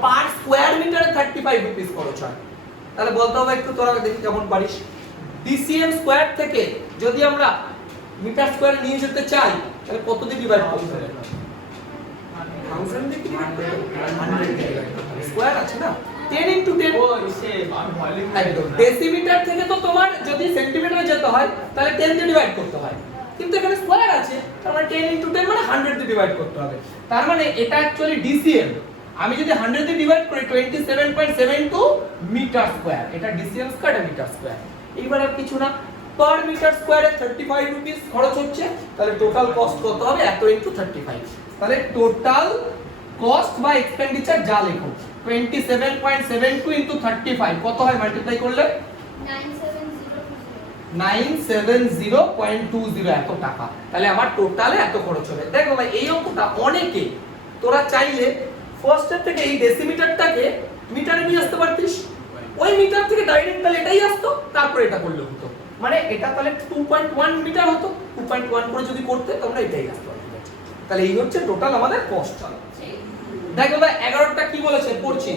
পার স্কয়ার মিটারে 35 রুপিস খরচ হয়। তাহলে বলতে হবে একটু তোরা দেখি কেমন পারিস। ডিসিএম স্কয়ার থেকে যদি আমরা মিটার স্কয়ার নিয়ে যেতে চাই তাহলে কত দিয়ে ডিভাইড করতে হবে? 1000 দিয়ে ডিভাইড করতে হবে, 100 দিয়ে ডিভাইড করতে হবে, স্কয়ার আছে না, 10 ইনটু 10। একদম ডেসিমিটার থেকে তো তোমার যদি সেন্টিমিটারে যেতে হয় তাহলে 10 দিয়ে ডিভাইড করতে হয়, কিন্তু এখানে স্কয়ার আছে, তার মানে 10 ইনটু 10 মানে 100 দিয়ে ডিভাইড করতে হবে। তার মানে এটা অ্যাকচুয়ালি ডিসিএম আমি যদি 100 দিয়ে ডিভাইড করি 27.72 মিটার স্কয়ার, এটা ডিসটেন্স স্কয়ার এটা মিটার স্কয়ার। এইবার আর কিছু না, পার মিটার স্কয়ারে 35 রুপিস খরচ হচ্ছে, তাহলে টোটাল কস্ট কত হবে এত ইনটু 35। তাহলে টোটাল কস্ট বা এক্সপেন্ডিচার যা লেখো 27.72 ইনটু 35 কত হয় মাল্টিপ্লাই করলে 970.20 এত টাকা। তাহলে আমার টোটালে এত খরচ হবে। দেখো ভাই এই অঙ্কটা অনেকে তোরা চাইলে ফার্স্ট এর থেকে এই ডেসিমিটারটাকে মিটারে নিয়ে আসতে পারতিস, ওই মিটার থেকে ডাইরেক্ট তাহলে এটাই আসতো, তারপরে এটা করলে হতো, মানে এটা তাহলে 2.1 মিটার হতো, 2.1 করে যদি করতে তোমরা এটাই আসতো। তাহলে এই হচ্ছে টোটাল আমাদের কস্ট। দেখো ভাই 11টা কি বলেছে পড়ছি,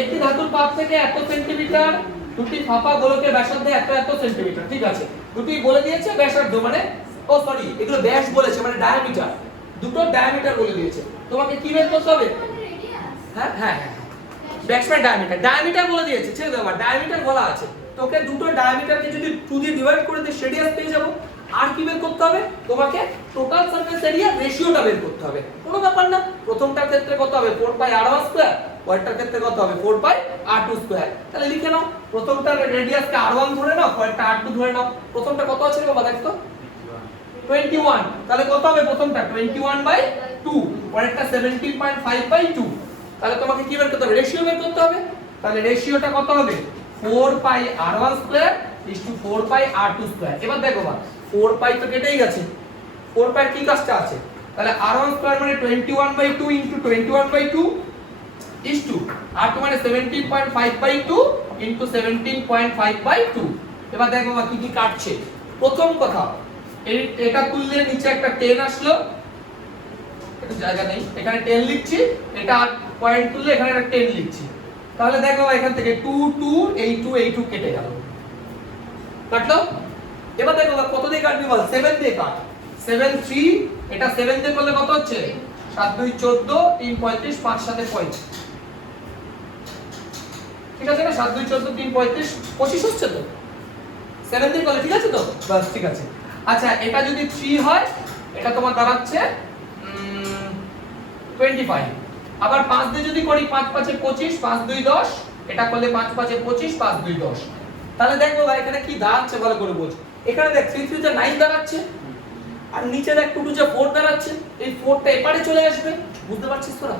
একটি ধাতুর পাত থেকে এত সেন্টিমিটার, দুটি ফাঁপা গোলকের ব্যাসার্ধ এত এত সেন্টিমিটার, ঠিক আছে, দুটি বলে দিয়েছে ব্যাসার্ধ মানে ও সরি এগুলো ব্যাস বলেছে মানে ডায়ামিটার, দুটো ডায়ামিটার বলে দিয়েছে, তোমাকে কি বের করতে হবে? হ্যাঁ হ্যাঁ হ্যাঁ ব্যাস মানে ডায়ামিটার, ডায়ামিটার বলে দিয়েছে, ছেড়ে দাও, ডায়ামিটার বলা আছে, তোকে দুটো ডায়ামিটারকে যদি 2 দিয়ে ডিভাইড করে দিই রেডিয়াস পেয়ে যাবো। আর কি বের করতে হবে? তোমাকে টোটাল সারফেস এরিয়া রেশিওটা বের করতে হবে, কোনো ব্যাপার না। প্রথমটার ক্ষেত্রে কত হবে 4 পাই r1 স্কয়ার, পরেরটার ক্ষেত্রে কত হবে 4 পাই r2 স্কয়ার। তাহলে লিখে নাও, প্রথমটার রেডিয়াসকে r1 ধরে নাও, পরেরটা r2 ধরে নাও। প্রথমটা কত আছে রে বাবা দেখো 21, তাহলে কত হবে প্রথমটা 21/2, পরেরটা 17.5/2। তাহলে তোমাকে কি বের করতে হবে? রেশিও বের করতে হবে। তাহলে রেশিওটা কত হবে 4 পাই r1 square is to 4 pi r2 square. এবার দেখো বা 4 পাই তো কেটেই গেছে, 4 পাই কি কাজটা আছে, তাহলে r1 স্কয়ার মানে 21/2 ইনটু 21/2 ইস টু r2 মানে 17.5/2 ইনটু 17.5/2। এবার দেখো বা কি কি কাটছে। প্রথম কথা এটা তুললে নিচে একটা 10 আসলো, এটা জায়গা নেই, এখানে 10 লিখছি, এটা পয়েন্ট তুললে এখানে একটা 10 লিখছি। তাহলে দেখো এখান থেকে 2 2 এই 2 কেটে গেল, কাটলো। এবার দেখো কত দিয়ে কাটবি বল, 7 দিয়ে কাট, 7 3, এটা 7 দিয়ে করলে কত হচ্ছে 7 2 14, 3 35, 5 7 35, ঠিক আছে না, 7 2 14 3 35 25 হচ্ছে তো 7 দিয়ে করলে, ঠিক আছে তো, বাস ঠিক আছে। আচ্ছা এটা যদি 3 হয় এটা তোমার দাঁড়াচ্ছে 25, আবার 5 দিয়ে যদি করি 5 5 এ 25, 5 2 10, এটা করলে 5 5 এ 25, 5 2 10। তাহলে দেখো ভাই এখানে কি দাঁড়াচ্ছে ভালো করে বোঝ, এখানে দেখ 3 3 যে 9 দাঁড়াচ্ছে, আর নিচে দেখ 2 2 যে 4 দাঁড়াচ্ছে, এই 4টা এপারে চলে আসবে, বুঝতে পারছিস তোরা?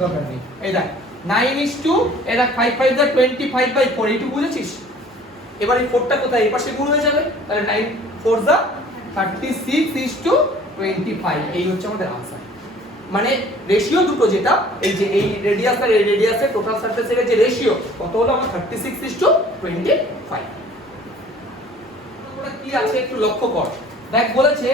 দরকার নেই, এই দেখ 9 is to এই দেখ 5 5 দা 25/4, এইটুকু বুঝেছিস? এবার এই 4টা কোথায় এই পাশে গুণ হয়ে যাবে, তাহলে 9 4 দা 36 is to 25, এই হচ্ছে আমাদের आंसर। মানে রেশিও দুটো যেটা এই যে এই রেডিয়াস আর এই রেডিয়াসের টোটাল সারফেস এরিয়া যে রেশিও কত হলো আমার 36:25। ওটা কি আছে একটু লক্ষ্য কর, দেখ বলেছে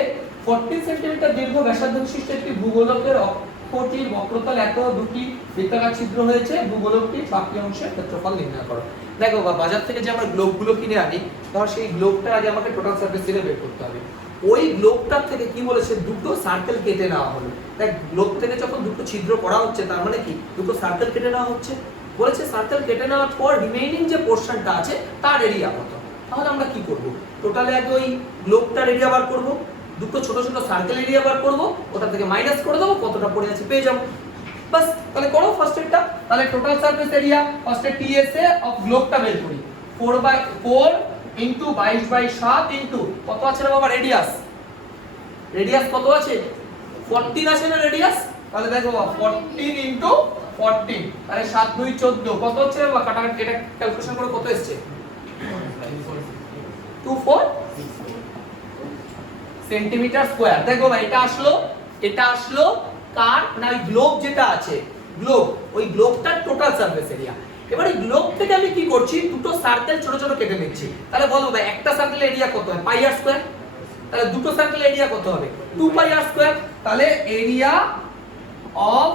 14 সেন্টিমিটার দীর্ঘ ব্যাসার্ধ বিশিষ্ট একটি ভূগোলকের অক্ষটির বক্রতল এত দুটি বৃত্তাকার ছিদ্র হয়েছে, ভূগোলকটির বাকি অংশের ক্ষেত্রফল নির্ণয় করো। দেখো বাজার থেকে যে আমরা গ্লোবগুলো কিনে আনি, ধর সেই গ্লোবটার আগে আমাকে টোটাল সারফেস এরিয়া বের করতে হবে। ওই গ্লোবটার থেকে কি বলেছে দুটো সার্কেল কেটে নেওয়া হলো। দেখ গ্লোব থেকে যখন দুটো ছিদ্র করা হচ্ছে তার মানে কি দুটো সার্কেল কেটে নেওয়া হচ্ছে। বলেছে সার্কেল কেটে নেওয়ার পর রিমেইনিং যে পোরশনটা আছে তার এরিয়া কত। তাহলে আমরা কি করব, টোটালে আগে ওই গ্লোবটার এরিয়া বার করব, দুটো ছোট ছোট সার্কেল এরিয়া বার করব, ওটা থেকে মাইনাস করে দেবো, কতটা পড়ে আছে পেয়ে যাব। বাস তাহলে করো ফার্স্ট এরটা, তাহলে টোটাল সারফেস এরিয়া ফার্স্টে টিএসএ অফ গ্লোবটা বের করি, 4/4 ইনটু 22/7 ইনটু কত আছে রে বাবা রেডিয়াস, রেডিয়াস কত আছে 14 আছে না রেডিয়াস, তাহলে দেখো 14 ইনটু 14, তাহলে 7 2 14 কত হচ্ছে বাবা, কাটাকাটি এটা ক্যালকুলেশন করে কত এসেছে 24 সেন্টিমিটার স্কয়ার। দেখো ভাই এটা আসলো কার না ওই গ্লোব যেটা আছে, গ্লোব ওই গ্লোবটার টোটাল সারফেস এরিয়া। এবার এই গ্লোব থেকে আমি কি করছি দুটো সার্কেল ছোট ছোট কেটে নিচ্ছি। তাহলে বলো ভাই একটা সার্কেলের এরিয়া কত হয় পাই আর স্কয়ার, তাহলে দুটো সার্কেলের এরিয়া কত হবে 2 পাই আর স্কয়ার। তাহলে area of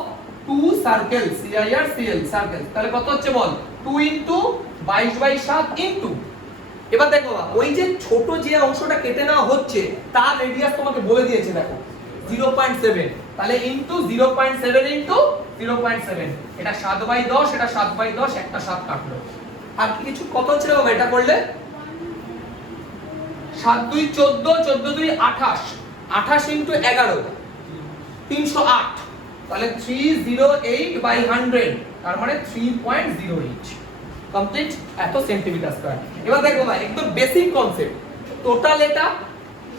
two circle CIRCL circle, তাহলে কত হচ্ছে বল 2 ইনটু 22/7 ইনটু, এবার দেখো ওই যে ছোট যে অংশটা কেটে নেওয়া হচ্ছে তার রেডিয়াস তোমাকে বলে দিয়েছে দেখো 0.7, তাহলে ইনটু 0.7 ইনটু 0.7, এটা 7/10, এটা 7/10, একটা 7 কাটলো। আর কি কিছু কত হচ্ছে বাবা এটা করলে 7 2 14, 14 2 28, 28 ইনটু 11 308, তাহলে 308 বাই 100 তার মানে 3.08 কমপ্লিট এত সেন্টিমিটার স্কয়ার। এবার দেখো ভাই একদম বেসিক কনসেপ্ট, টোটাল এটা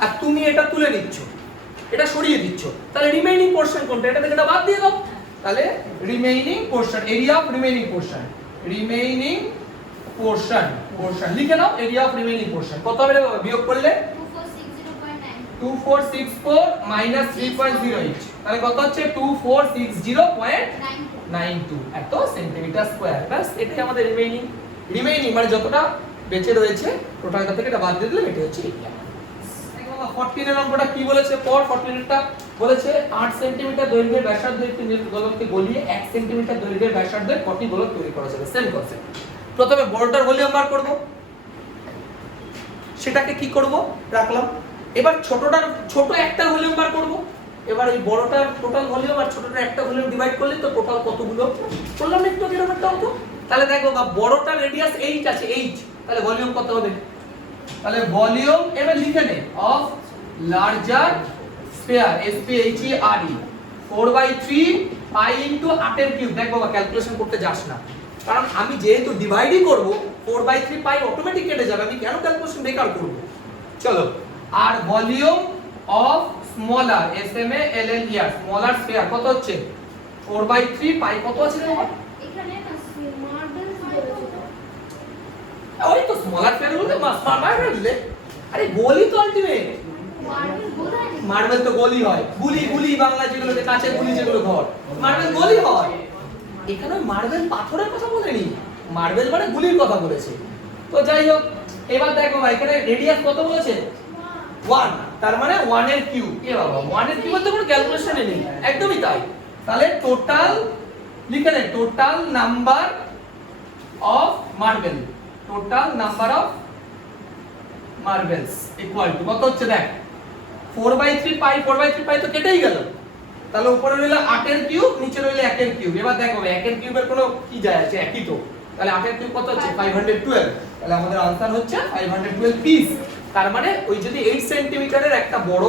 আর তুমি এটা তুলে নিচ্ছ, এটা সরিয়ে দিচ্ছ, তাহলে রিমেইনিং পোরশন কোনটা, এটা থেকে এটা বাদ দিয়ে দাও। তাহলে remaining portion, area of remaining portion, remaining portion লিখে নাও, এরিয়া অফ রিমেইনিং পোরশন কত হবে বিয়োগ করলে 2460.9 2464 মাইনাস 3.08 তাহলে কত হচ্ছে 2460.92 এত সেন্টিমিটার স্কয়ার। ব্যাস এটাই আমাদের রিমেইনিং মানে যতটা বেঁচে রয়েছে টোটালটা থেকে এটা বাদ দিয়ে দিলে এটা হচ্ছে এরিয়া। দেখো বাবা 14 এর অঙ্কটা কি বলেছে, পর 14 এরটা বলেছে 8 সেন্টিমিটার দৈর্ঘ্যের ব্যাসার্ধ একটি গোলককে গলিয়ে 1 সেন্টিমিটার দৈর্ঘ্যের ব্যাসার্ধের কটি গোলক তৈরি করা যাবে। Same concept. প্রথমে বড়টার ভলিউম বার করব, সেটাকে কি করব রাখলাম। এবার ছোটটার ছোট একটা ভলিউম বার করব, এবার ওই বড়টার টোটাল ভলিউম আর ছোটটার একটা ভলিউম ডিভাইড করলে তো টোটাল কতগুলো করলাম একটু এরকম একটা অঙ্ক। তাহলে দেখো বা বড়টার রেডিয়াস 8 আছে 8, তাহলে ভলিউম কত হবে, তাহলে ভলিউম এবার লিখে নে of larger sphere SPHERE 4/3 pi into 8 এর কিউব। দেখো বাবা ক্যালকুলেশন করতে যাস না, কারণ আমি যেহেতু ডিভাইডই করব 4/3 পাই অটোমেটিক কেটে যাবে, আমি কেন ক্যালকুলেশন বেকার করব। চলো আর volume of smaller SMALLER smaller sphere কত হচ্ছে 4/3 পাই কত আছে রে বাবা, এখানে না মার্বেল বলেছে, ওই তো স্মলার স্ফিয়ার বলতে মার্বেল, আরে গোলই তো আলটিমেট, মার্বেল বোঝায় না। মার্বেল তো গোলই হয়, গুলি বাংলা যেগুলোতে কাঁচের গুলি যেগুলো ঘর মার্বেল গোলই হয়। এখানে মার্বেল পাথরের কথা বলেনি, মার্বেল মানে গুলির কথা বলেছে। তো যাই হোক এবার দেখো ভাই এখানে রেডিয়াস কত বলেছে 1, তার মানে 1 এর কিউব। এ বাবা 1 এর কিউব তো কোনো ক্যালকুলেশনই নেই, একদমই তাই। তাহলে টোটাল লিখে নে total number of marble, total number of marbles equal to কত হচ্ছে দেখ 4/3 পাই, 4/3 পাই তো কেটেই গেল, তাহলে উপরে রইল 8 এর কিউব নিচে রইল 1 এর কিউব। এবার দেখো 1 এর কিউবের কোনো কি যায় আছে, একই তো, তাহলে 8 এর কিউব কত হচ্ছে 512, তাহলে আমাদের आंसर হচ্ছে 512 পিস। তার মানে ওই যদি 8 সেন্টিমিটারের একটা বড়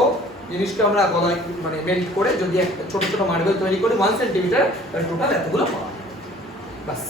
জিনিসকে আমরা গলায় মানে মেল্ট করে যদি একটা ছোট ছোট মার্বেল তৈরি করি 1 সেন্টিমিটার, তাহলে টোটাল এতগুলো পাওয়া। বাস